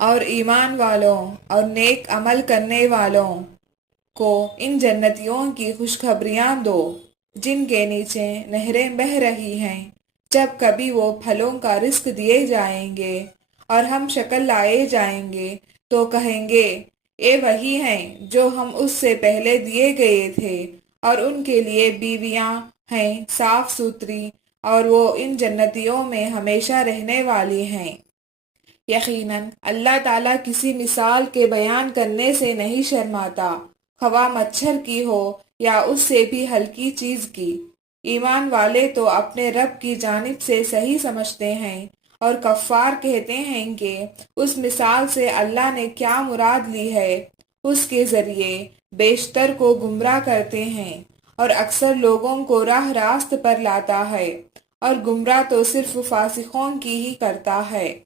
اور ایمان والوں اور نیک عمل کرنے والوں کو ان جنتیوں کی خوشخبریاں دو جن کے نیچے نہریں بہہ رہی ہیں جب کبھی وہ پھلوں کا رزق دیے جائیں گے اور ہم شکل لائے جائیں گے تو کہیں گے یہ وہی ہیں جو ہم اس سے پہلے دیے گئے تھے اور ان کے لیے بیویاں ہیں صاف ستھری اور وہ ان جنتیوں میں ہمیشہ رہنے والی ہیں۔ یقیناً اللہ تعالیٰ کسی مثال کے بیان کرنے سے نہیں شرماتا، خواہ مچھر کی ہو یا اس سے بھی ہلکی چیز کی۔ ایمان والے تو اپنے رب کی جانب سے صحیح سمجھتے ہیں اور کفار کہتے ہیں کہ اس مثال سے اللہ نے کیا مراد لی ہے، اس کے ذریعے بیشتر کو گمراہ کرتے ہیں اور اکثر لوگوں کو راہ راست پر لاتا ہے، اور گمراہ تو صرف فاسقوں کی ہی کرتا ہے۔